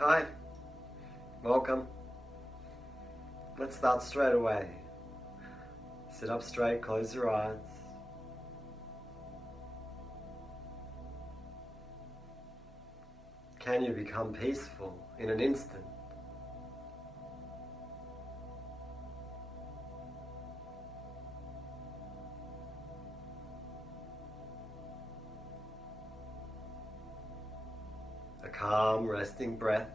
Hi, welcome. Let's start straight away. Sit up straight, close your eyes. Can you become peaceful in an instant? A calm, resting breath.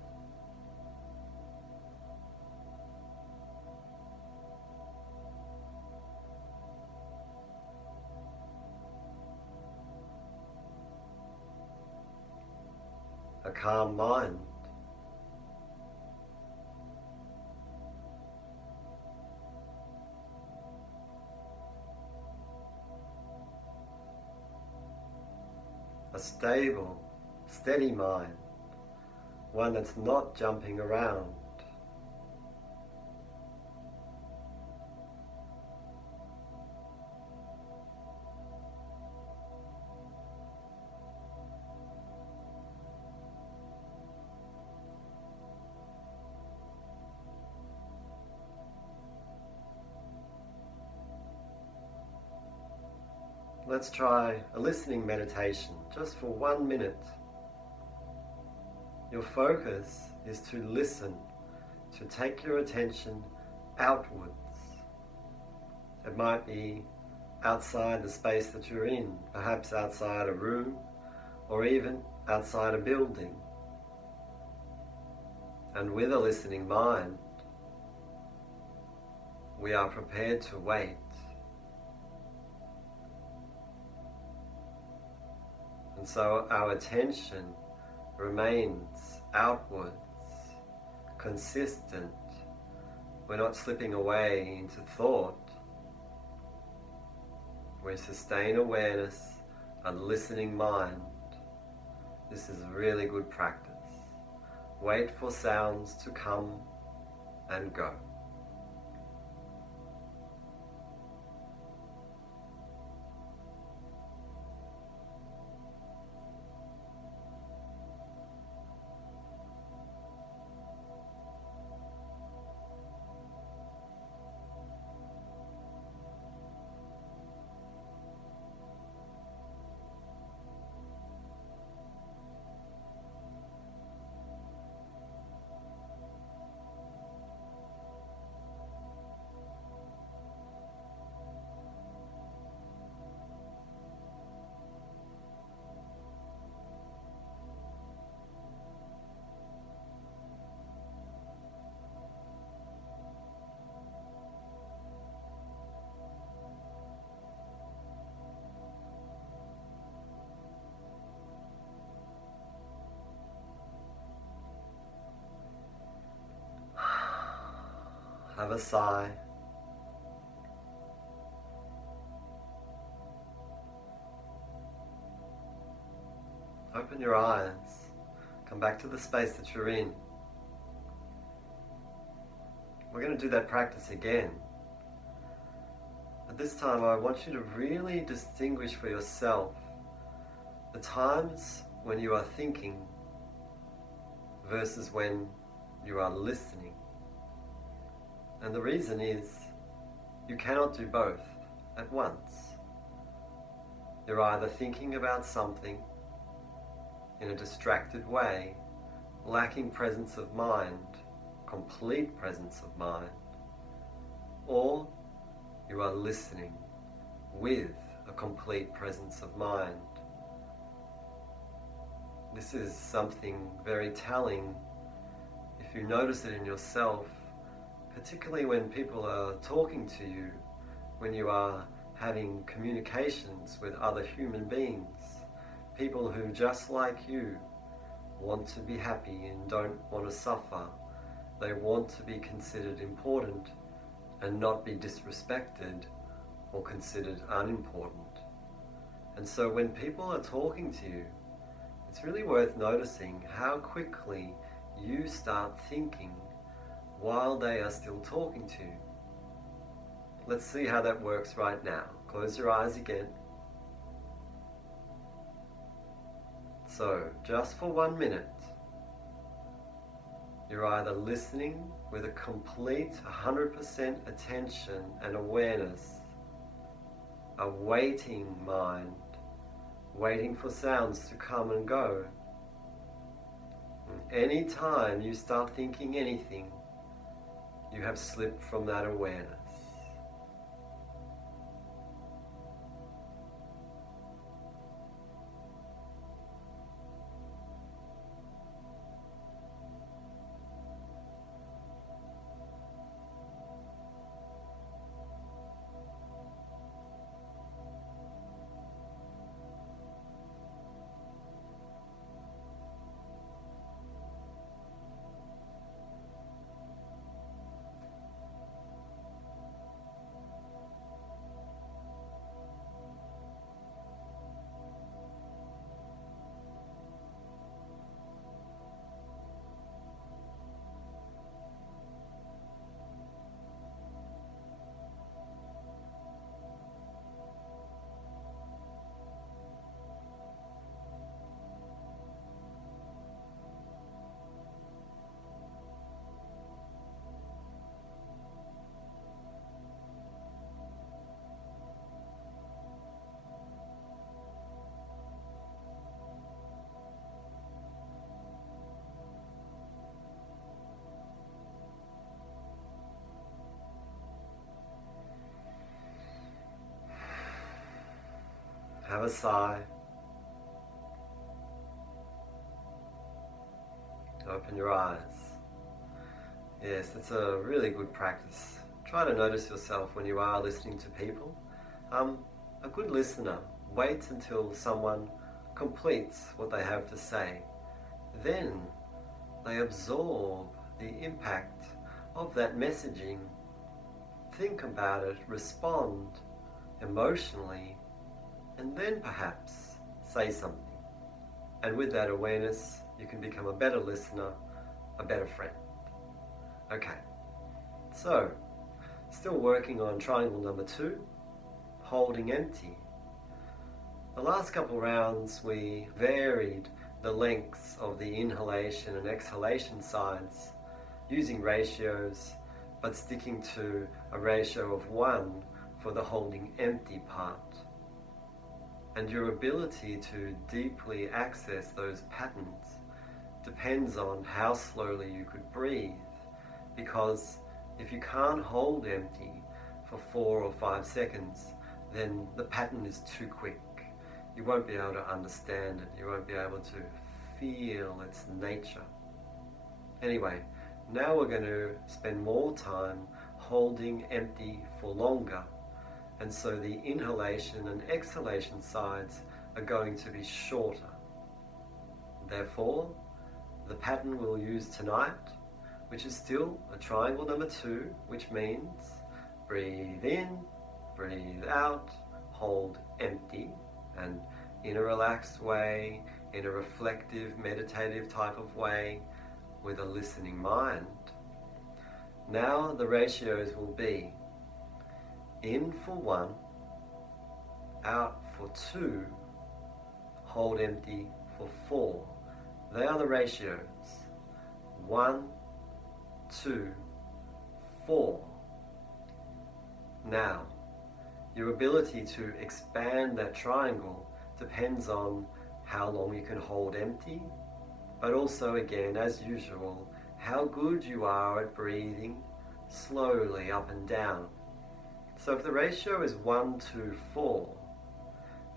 A calm mind. A stable, steady mind. One that's not jumping around. Let's try a listening meditation just for 1 minute. Your focus is to listen, to take your attention outwards. It might be outside the space that you're in, perhaps outside a room or even outside a building. And with a listening mind, we are prepared to wait. And so our attention remains outwards, consistent. We're not slipping away into thought. We sustain awareness, a listening mind. This is a really good practice. Wait for sounds to come and go. Have a sigh. Open your eyes. Come back to the space that you're in. We're going to do that practice again. But this time I want you to really distinguish for yourself the times when you are thinking versus when you are listening. And the reason is you cannot do both at once. You're either thinking about something in a distracted way, lacking presence of mind, complete presence of mind, or you are listening with a complete presence of mind. This is something very telling if you notice it in yourself, particularly when people are talking to you, when you are having communications with other human beings, people who, just like you, want to be happy and don't want to suffer. They want to be considered important and not be disrespected or considered unimportant. And so when people are talking to you, it's really worth noticing how quickly you start thinking while they are still talking to you. Let's see how that works right now. Close your eyes again. So, just for 1 minute, You're either listening with a complete 100% attention and awareness, a waiting mind, waiting for sounds to come and go. Any time you start thinking anything, you have slipped from that awareness. Have a sigh. Open your eyes. Yes, it's a really good practice. Try to notice yourself when you are listening to people. A good listener waits until someone completes what they have to say. Then they absorb the impact of that messaging, think about it, respond emotionally, and then perhaps say something. And with that awareness, you can become a better listener, a better friend. Okay, so still working on triangle number 2, holding empty. The last couple rounds we varied the lengths of the inhalation and exhalation sides using ratios, but sticking to a ratio of 1 for the holding empty part. And your ability to deeply access those patterns depends on how slowly you could breathe, because if you can't hold empty for 4 or 5 seconds, then the pattern is too quick. You won't be able to understand it. You won't be able to feel its nature. Anyway, now we're going to spend more time holding empty for longer. And so the inhalation and exhalation sides are going to be shorter. Therefore, the pattern we'll use tonight, which is still a triangle number 2, which means breathe in, breathe out, hold empty, and in a relaxed way, in a reflective, meditative type of way, with a listening mind. Now the ratios will be in for 1, out for 2, hold empty for 4. They are the ratios. 1, 2, 4. Now, your ability to expand that triangle depends on how long you can hold empty, but also, again, as usual, how good you are at breathing slowly up and down. So if the ratio is 1 to 4,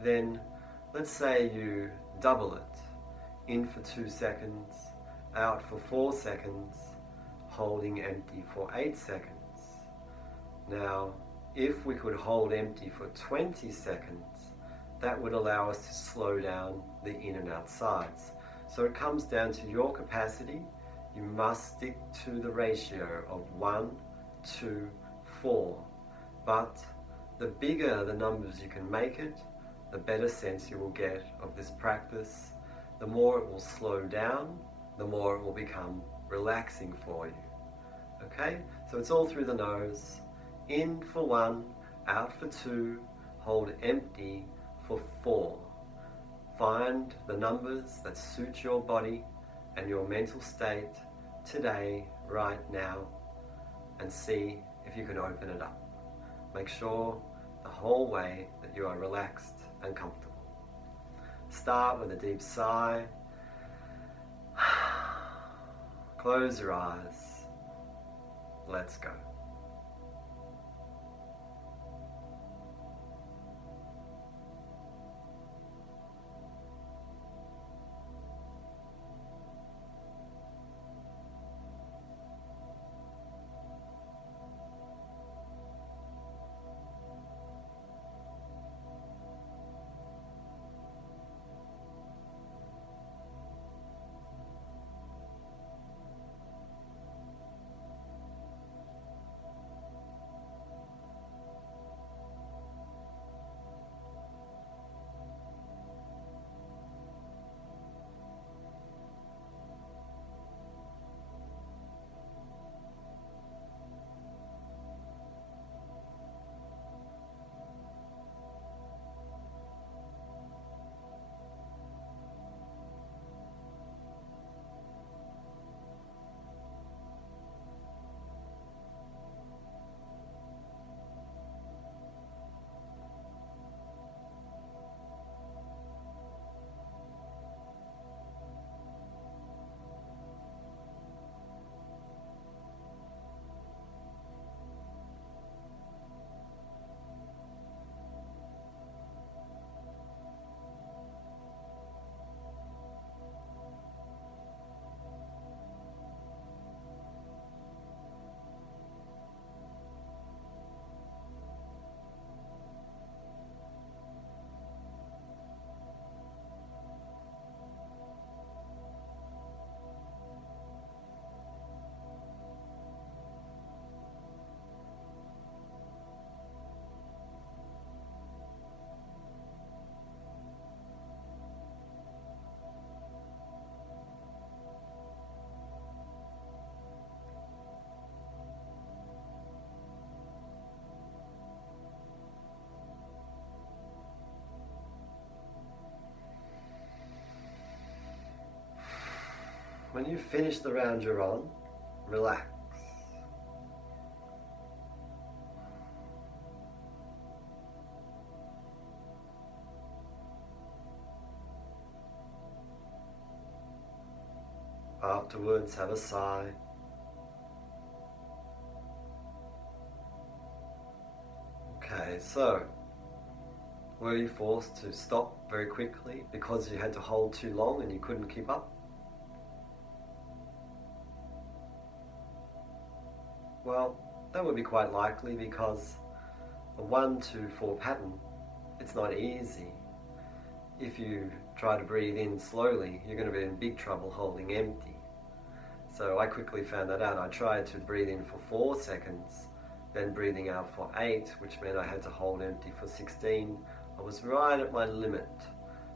then let's say you double it. In for 2 seconds, out for 4 seconds, holding empty for 8 seconds. Now, if we could hold empty for 20 seconds, that would allow us to slow down the in and out sides. So it comes down to your capacity. You must stick to the ratio of 1 to 4. But the bigger the numbers you can make it, the better sense you will get of this practice. The more it will slow down, the more it will become relaxing for you. Okay, so it's all through the nose. In for 1, out for 2, hold empty for 4. Find the numbers that suit your body and your mental state today, right now, and see if you can open it up. Make sure the whole way that you are relaxed and comfortable. Start with a deep sigh. Close your eyes. Let's go. When you've finished the round you're on, relax. Afterwards, have a sigh. Okay, so were you forced to stop very quickly because you had to hold too long and you couldn't keep up? Well, that would be quite likely because a 1-2-4 pattern, it's not easy. If you try to breathe in slowly, you're going to be in big trouble holding empty. So I quickly found that out. I tried to breathe in for 4 seconds, then breathing out for 8, which meant I had to hold empty for 16. I was right at my limit.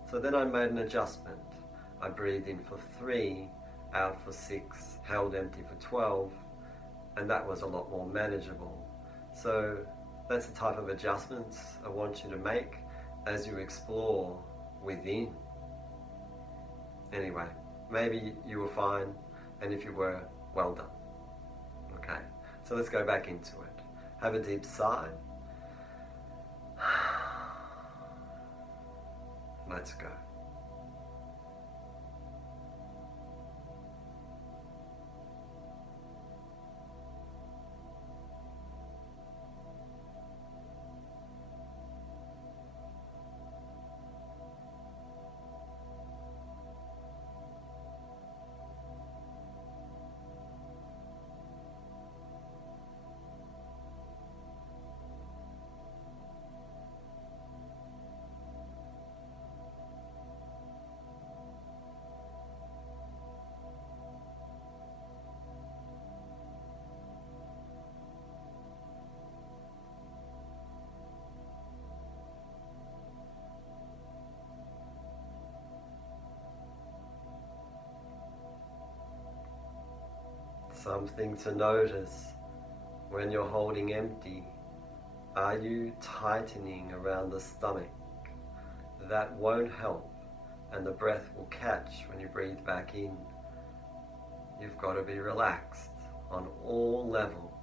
So then I made an adjustment. I breathed in for 3, out for 6, held empty for 12, and that was a lot more manageable. So that's the type of adjustments I want you to make as you explore within. Anyway, maybe you were fine, and if you were, well done. Okay, so let's go back into it. Have a deep sigh. Let's go. Something to notice when you're holding empty. Are you tightening around the stomach? That won't help, and the breath will catch when you breathe back in. You've got to be relaxed on all levels.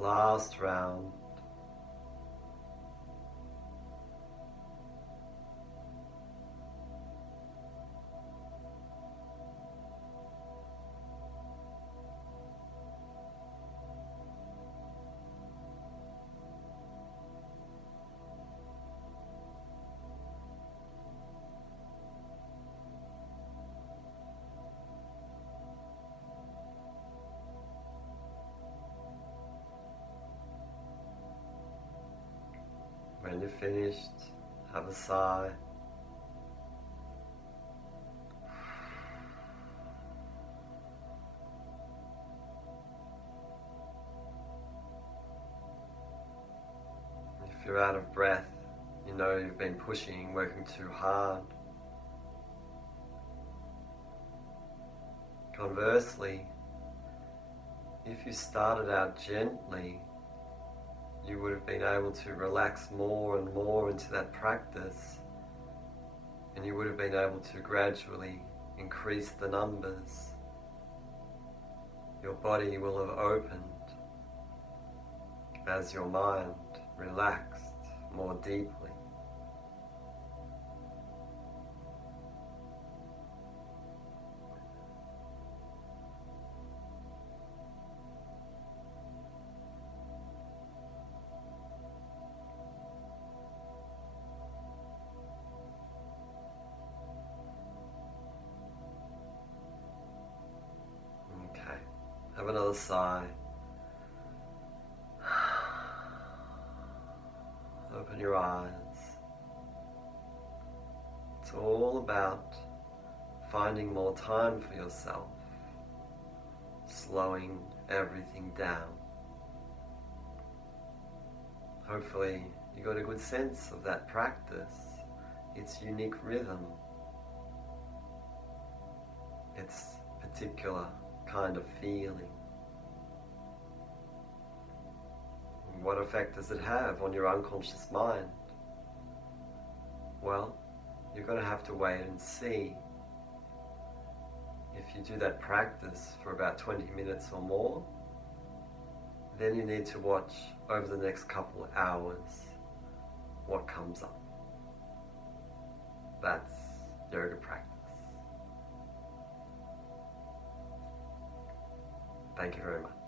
Last round. When you're finished, have a sigh. If you're out of breath, you know you've been pushing, working too hard. Conversely, if you started out gently, you would have been able to relax more and more into that practice, and you would have been able to gradually increase the numbers. Your body will have opened as your mind relaxed more deeply. Okay, have another sigh. Open your eyes. It's all about finding more time for yourself, slowing everything down. Hopefully you got a good sense of that practice, its unique rhythm, its particular kind of feeling. What effect does it have on your unconscious mind? Well, you're going to have to wait and see. If you do that practice for about 20 minutes or more, then you need to watch over the next couple of hours what comes up. That's yoga practice. Thank you very much.